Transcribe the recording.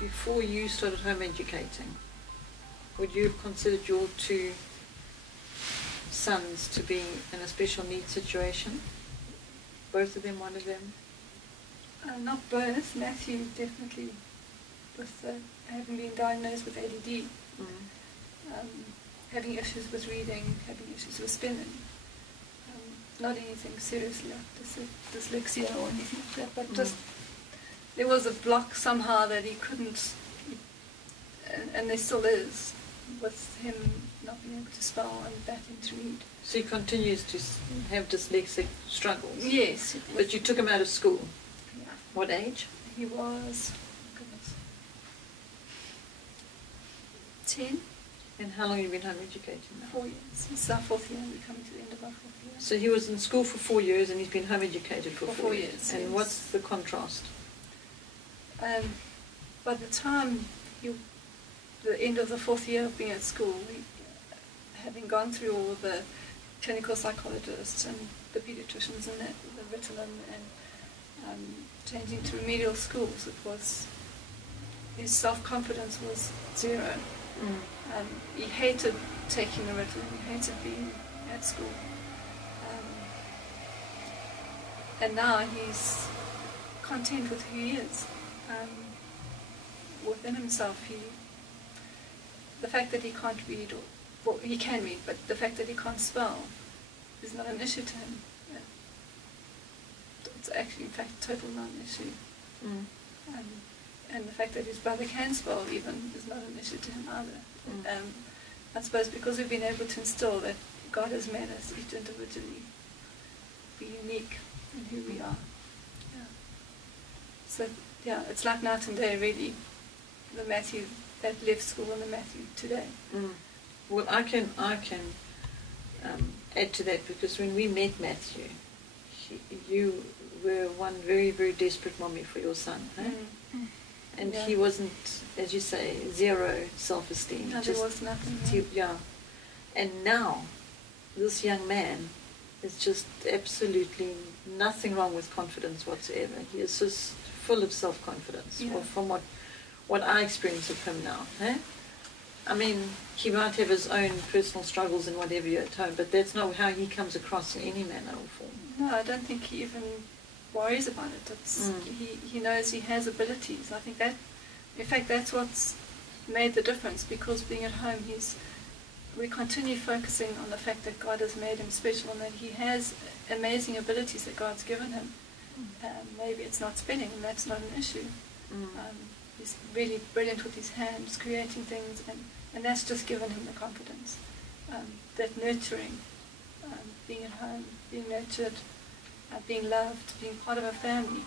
before you started home educating, would you have considered your two sons to be in a special needs situation? Both of them, one of them? Not both. Matthew definitely, with having been diagnosed with ADD, having issues with reading, having issues with spelling. Not anything seriously like dyslexia or anything like that, but just there was a block somehow that he couldn't, and there still is, with him not being able to spell and batting to read. So he continues to have dyslexic struggles? Yes. But you took him out of school? Yeah. What age? He was, goodness, 10. And how long have you been home educating now? 4 years. It's our 4th year. We're coming to the end of our 4th year. So he was in school for 4 years and he's been home educated for 4 years. years. And yes. what's the contrast? By the time the end of the 4th year of being at school, having gone through all of the clinical psychologists and the pediatricians and that, the Ritalin, and changing to remedial schools, his self-confidence was zero. He hated taking the Ritalin, he hated being at school. And now he's content with who he is. Within himself, the fact that he can't read, well, he can read, but the fact that he can't spell is not an issue to him. It's actually, in fact, a total non-issue. And the fact that his brother can spell even is not an issue to him either. I suppose because we've been able to instill that God has made us each individually be unique in who we are. Yeah. So, yeah, it's like night and day, really, the Matthew that left school and the Matthew today. Well, I can add to that, because when we met Matthew, you were one very, very desperate mommy for your son, eh? And he wasn't, as you say, zero self-esteem. No, there was nothing. Yeah. And now, this young man is just absolutely nothing wrong with confidence whatsoever. He is just full of self-confidence, or from what I experience of him now. Eh? I mean, he might have his own personal struggles and whatever you're at home, but that's not how he comes across in any manner or form. No, I don't think he even worries about it. It's, he knows he has abilities. I think that, in fact, that's what's made the difference, because being at home, we continue focusing on the fact that God has made him special and that he has amazing abilities that God's given him. Maybe it's not spelling, and that's not an issue. He's really brilliant with his hands, creating things, and that's just given him the confidence. That nurturing, being at home, being nurtured, being loved, being part of a family.